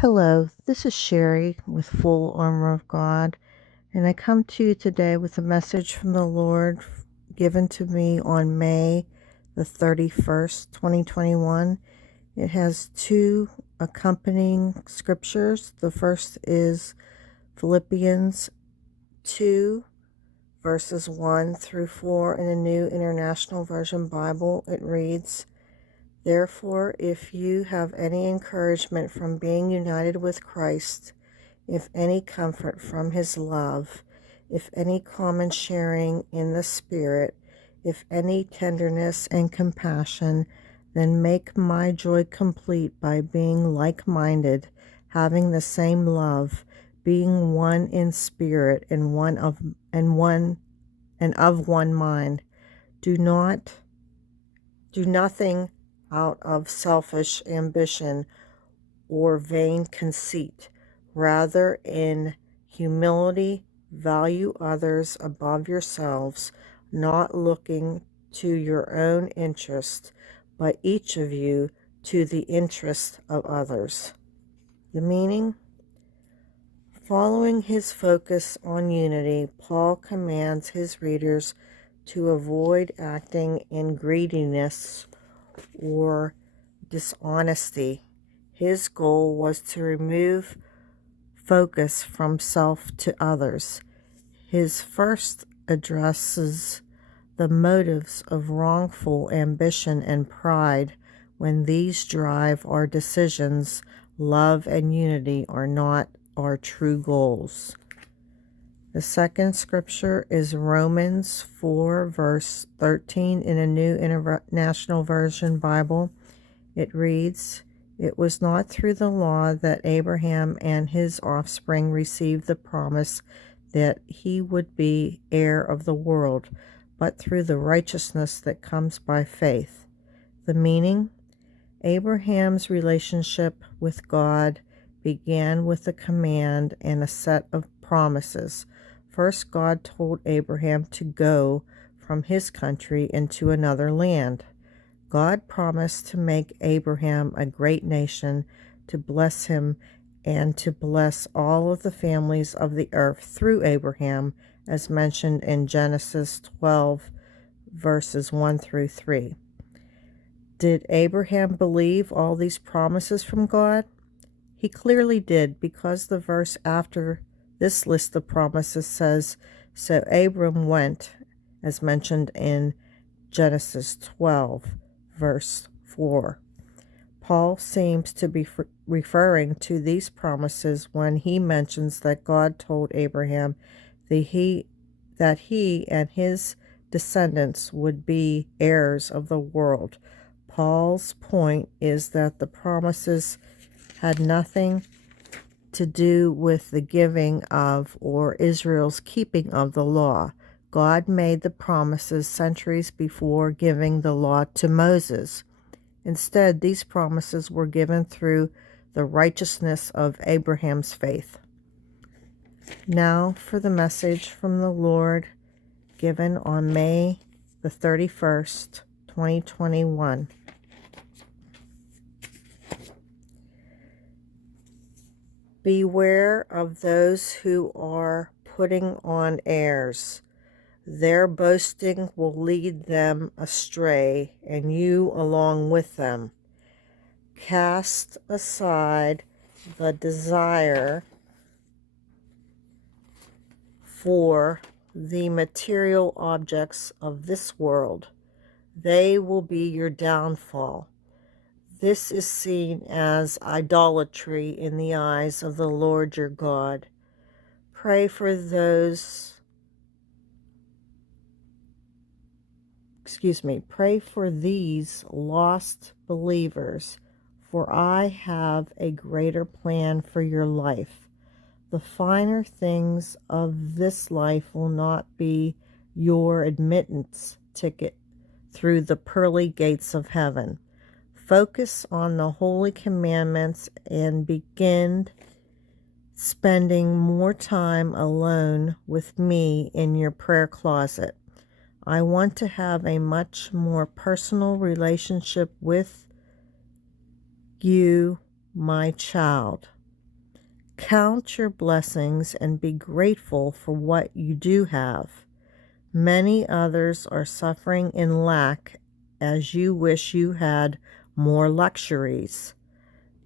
Hello, this is Sherry with Full Armor of God, and I come to you today with a message from the Lord given to me on May the 31st, 2021. It has two accompanying scriptures. The first is Philippians 2, verses 1 through 4 in the New International Version Bible. It reads, "Therefore, if you have any encouragement from being united with Christ, if any comfort from his love, if any common sharing in the Spirit, if any tenderness and compassion, then make my joy complete by being like-minded, having the same love, being one in spirit and of one mind. Do nothing out of selfish ambition or vain conceit. Rather, in humility, value others above yourselves, not looking to your own interest, but each of you to the interest of others." The meaning: following his focus on unity, Paul commands his readers to avoid acting in greediness or dishonesty. His goal was to remove focus from self to others. His first addresses the motives of wrongful ambition and pride. When these drive our decisions, love and unity are not our true goals. The second scripture is Romans 4, verse 13 in a New International Version Bible. It reads, "It was not through the law that Abraham and his offspring received the promise that he would be heir of the world, but through the righteousness that comes by faith." The meaning: Abraham's relationship with God began with a command and a set of promises. First, God told Abraham to go from his country into another land. God promised to make Abraham a great nation, to bless him, and to bless all of the families of the earth through Abraham, as mentioned in Genesis 12, verses 1 through 3. Did Abraham believe all these promises from God? He clearly did, because the verse after this list of promises says, "So Abram went," as mentioned in Genesis 12, verse 4. Paul seems to be referring to these promises when he mentions that God told Abraham that he and his descendants would be heirs of the world. Paul's point is that the promises had nothing to do with the giving of or Israel's keeping of the law. God made the promises centuries before giving the law to Moses. Instead, these promises were given through the righteousness of Abraham's faith. Now for the message from the Lord given on May the 31st, 2021. Beware of those who are putting on airs. Their boasting will lead them astray, and you along with them. Cast aside the desire for the material objects of this world. They will be your downfall. This is seen as idolatry in the eyes of the Lord your God. Pray for these lost believers, for I have a greater plan for your life. The finer things of this life will not be your admittance ticket through the pearly gates of heaven. Focus on the holy commandments and begin spending more time alone with me in your prayer closet. I want to have a much more personal relationship with you, my child. Count your blessings and be grateful for what you do have. Many others are suffering in lack as you wish you had more luxuries.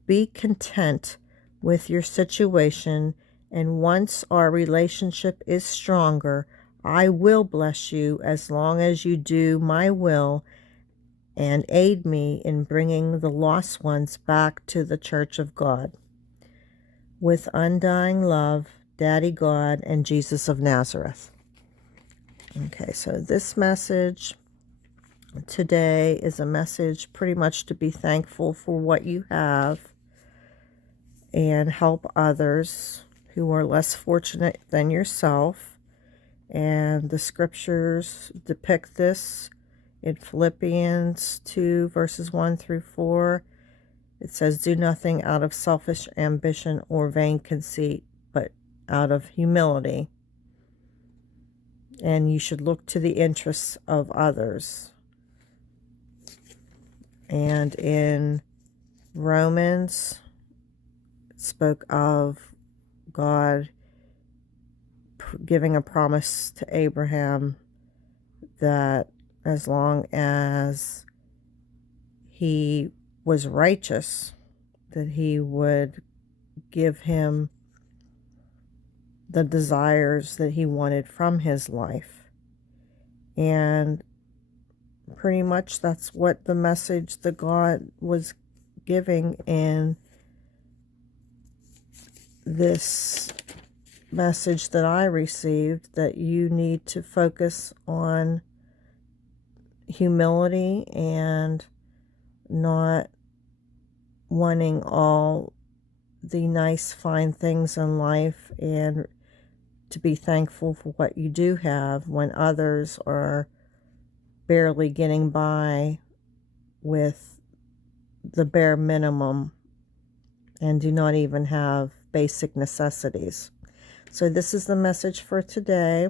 Be content with your situation, and once our relationship is stronger, I will bless you as long as you do my will and aid me in bringing the lost ones back to the Church of God. With undying love, Daddy God and Jesus of Nazareth. Okay, so this message today is a message pretty much to be thankful for what you have and help others who are less fortunate than yourself. And the scriptures depict this in Philippians 2 verses 1 through 4. It says, do nothing out of selfish ambition or vain conceit, but out of humility. And you should look to the interests of others. And in Romans, it spoke of God giving a promise to Abraham that as long as he was righteous, that he would give him the desires that he wanted from his life. And pretty much that's what the message that God was giving in this message that I received, that you need to focus on humility and not wanting all the nice, fine things in life, and to be thankful for what you do have when others are barely getting by with the bare minimum and do not even have basic necessities. So this is the message for today.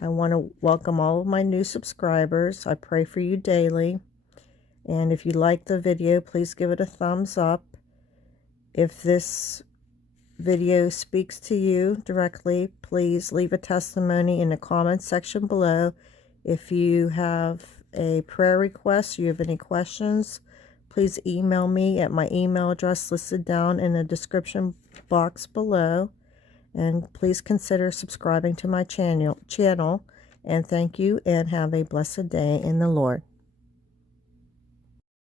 I want to welcome all of my new subscribers. I pray for you daily. And if you like the video, please give it a thumbs up. If this video speaks to you directly, please leave a testimony in the comment section below. If you have a prayer request, you have any questions, please email me at my email address listed down in the description box below. And please consider subscribing to my channel. And thank you, and have a blessed day in the Lord.